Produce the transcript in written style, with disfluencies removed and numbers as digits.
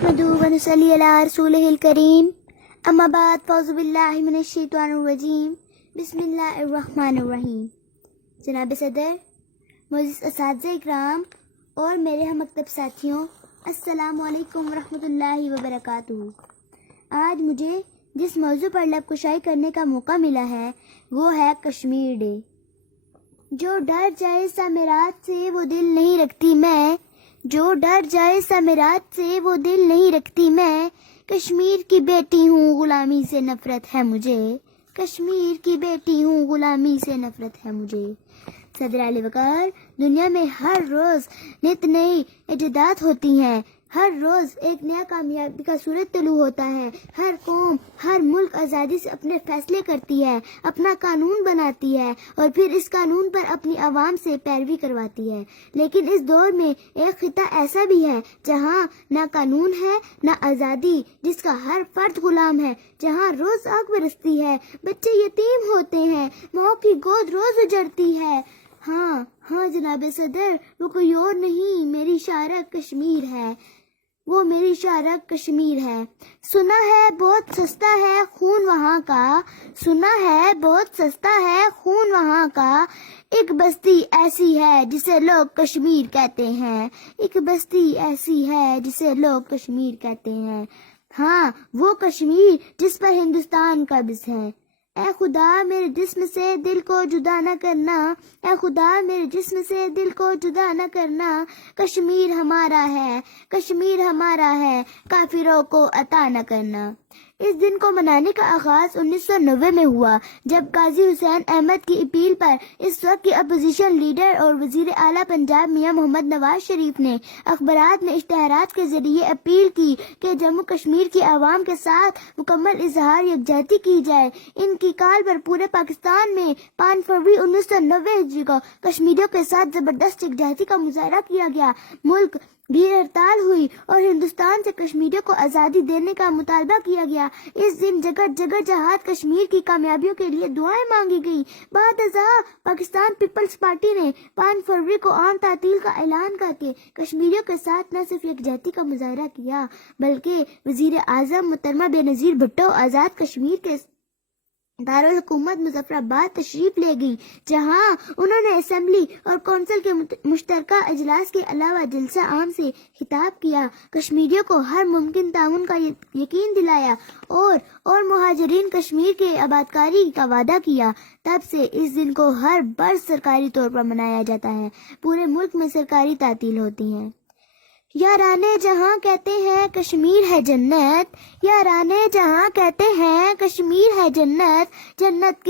नहमदुहु व नुसल्ली अला रसूलिहिल करीम अम्मा बाद फ़ौज़ु बिल्लाहि मिनश शैतानिर रजीम बिस्मिल्लाहिर्रहमानिर्रहीम। जनाब सदर, मोअज़्ज़िज़ असातिज़ा इकराम और मेरे हममकतब साथियों, अस्सलामु अलैकुम व रहमतुल्लाहि व बरकातुहू। आज मुझे जिस मौजू पर लब कुशाई करने का मौका मिला है वो है कश्मीर डे। जो डर जाए सामिरात से वो दिल नहीं रखती मैं, जो डर जाए सामिरात से वो दिल नहीं रखती मैं। कश्मीर की बेटी हूँ गुलामी से नफरत है मुझे, कश्मीर की बेटी हूँ गुलामी से नफरत है मुझे। सदर आले वकार, दुनिया में हर रोज नित नई इजादात होती हैं, हर रोज एक नया कामयाबी का सूरज तलू होता है। हर कौम, हर मुल्क आज़ादी से अपने फैसले करती है, अपना कानून बनाती है और फिर इस कानून पर अपनी आवाम से पैरवी करवाती है। लेकिन इस दौर में एक खिता ऐसा भी है जहाँ ना कानून है ना आज़ादी, जिसका हर फर्द गुलाम है, जहाँ रोज आग बरसती है, बच्चे यतीम होते हैं, माँ की गोद रोज उजड़ती है। हाँ जनाब सदर, वो कोई और नहीं, मेरी शारा कश्मीर है, वो मेरी शारा कश्मीर है। सुना है बहुत सस्ता है खून वहाँ का, सुना है बहुत सस्ता है खून वहाँ का। एक बस्ती ऐसी है जिसे लोग कश्मीर कहते हैं, एक बस्ती ऐसी है जिसे लोग कश्मीर कहते हैं। हाँ, वो कश्मीर जिस पर हिंदुस्तान कब्ज़ है। ऐ खुदा मेरे जिस्म से दिल को जुदा न करना, ऐ खुदा मेरे जिस्म से दिल को जुदा न करना। कश्मीर हमारा है, कश्मीर हमारा है, काफिरों को अता न करना। इस दिन को मनाने का आगाज 1990 में हुआ, जब गाजी हुसैन अहमद की अपील पर इस वक्त के अपोजिशन लीडर और वजीर आला पंजाब मियां मोहम्मद नवाज शरीफ ने अखबारात में इश्तहारात के जरिए अपील की कि जम्मू कश्मीर की आवाम के साथ मुकम्मल इजहार यकजहती की जाए। इनकी काल पर पूरे पाकिस्तान में 5 फरवरी 1990 हिजरी को कश्मीरियों के साथ जबरदस्त यकजहती का मुजाहरा किया गया। मुल्क भीड़ हड़ताल हुई और हिंदुस्तान से कश्मीरियों को आज़ादी देने का मुतालबा किया गया। इस दिन जगह जगह जहाद कश्मीर की कामयाबियों के लिए दुआएं मांगी गई। बाद अज़ां पाकिस्तान पीपल्स पार्टी ने 5 फरवरी को आम तातील का ऐलान करके कश्मीरियों के साथ न सिर्फ यकजहती का मुजाहरा किया, बल्कि वजीर आज़म मुहतरमा बेनज़ीर भुट्टो आज़ाद कश्मीर के दारुल हुकूमत मुजफ्फराबाद तशरीफ ले गई, जहां उन्होंने असेंबली और कौंसिल के मुश्तरका इजलास के अलावा जलसा आम से खिताब किया, कश्मीरियों को हर मुमकिन ताउन का यकीन दिलाया और मुहाजिरीन कश्मीर के आबादकारी का वादा किया। तब से इस दिन को हर बर्स सरकारी तौर पर मनाया जाता है। पूरे मुल्क में सरकारी तातील होती हैं। याराने जहाँ कहते हैं कश्मीर है जन्नत, याराने जहाँ कहते हैं कश्मीर है जन्नत, जन्नत की